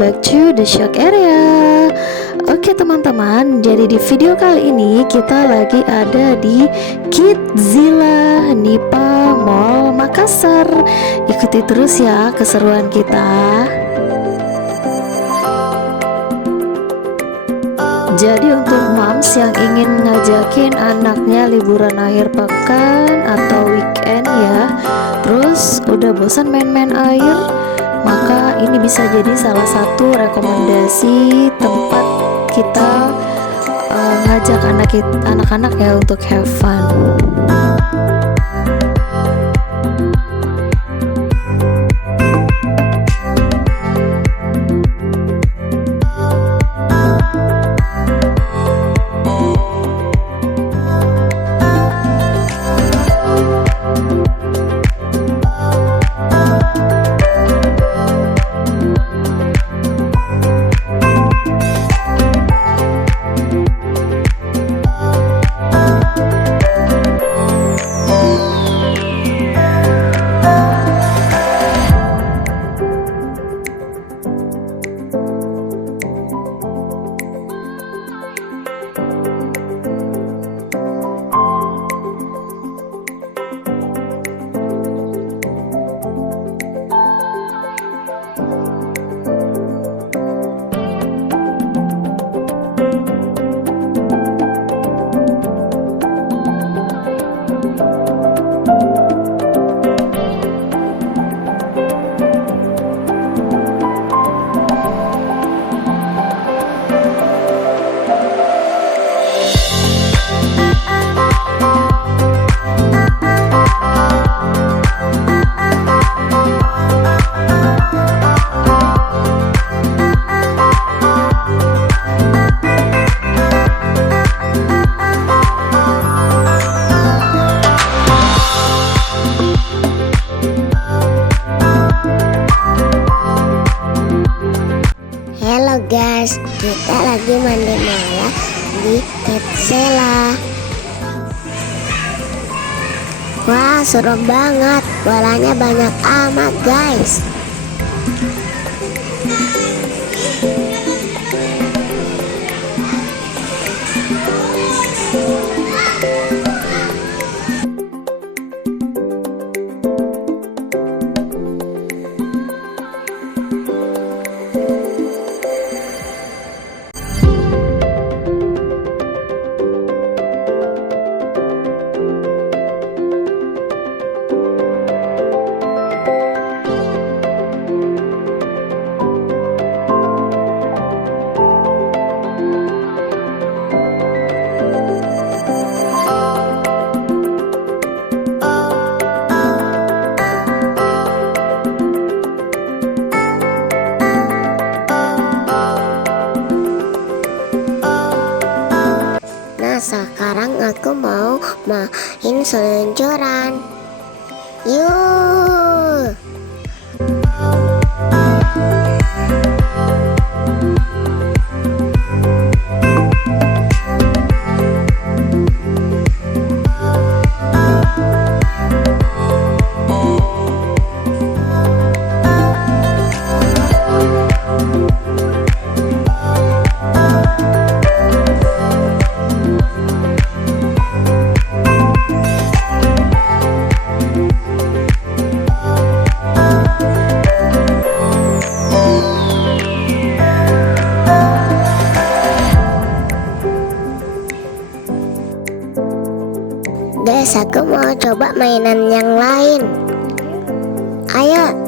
welcome back to the Shock Area. Oke teman-teman, jadi di video kali ini kita lagi ada di Kidzilla Nipah Mall Makassar. Ikuti terus ya keseruan kita. Jadi untuk moms yang ingin ngajakin anaknya liburan akhir pekan atau weekend ya, terus udah bosan main-main air, maka ini bisa jadi salah satu rekomendasi tempat kita ngajak anak-anak ya untuk have fun. Halo guys, kita lagi mandi bola di Kidzilla. Wah, seru banget, bolanya banyak amat guys. Sekarang aku mau main seluncuran. Yuk. Guys, aku mau coba mainan yang lain. Ayo.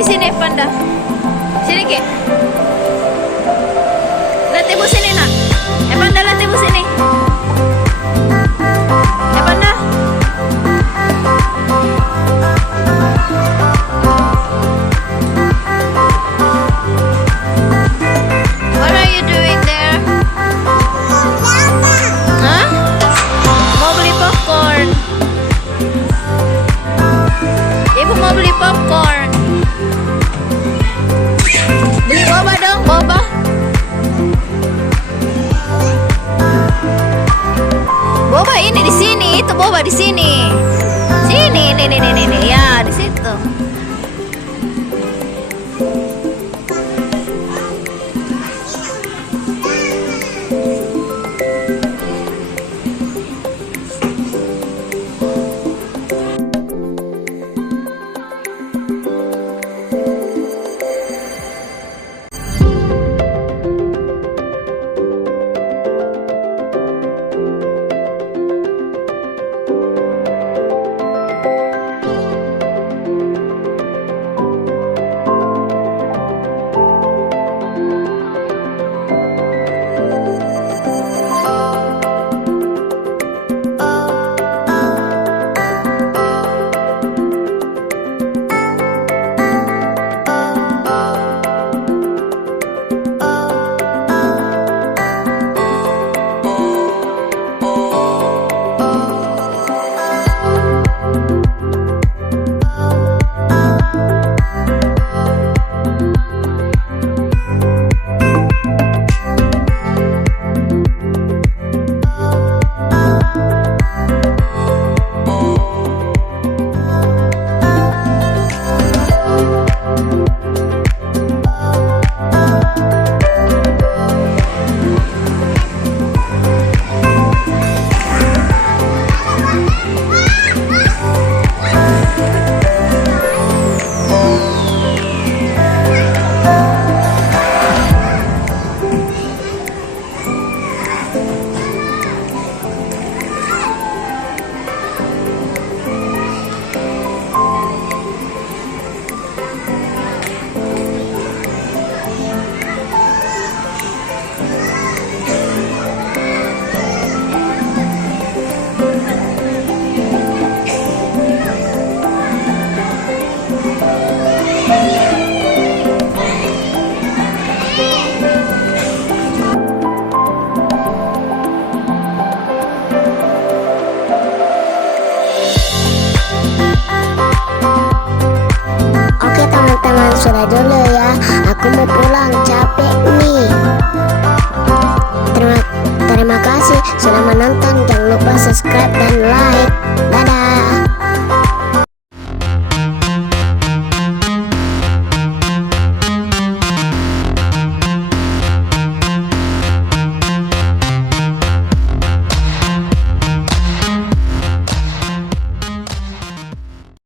di sini, Panda. Sini, Ki. Lihat ibu sini, nak. Panda, lihat ibu sini. Panda. What are you doing there? Hah? Mau beli popcorn. Ibu mau beli popcorn. Beli boba dong, boba. Boba ini di sini, itu boba di sini. Sini, ini, ya di situ. Sudah dulu ya, aku mau pulang, capek nih. Terima kasih sudah menonton, jangan lupa subscribe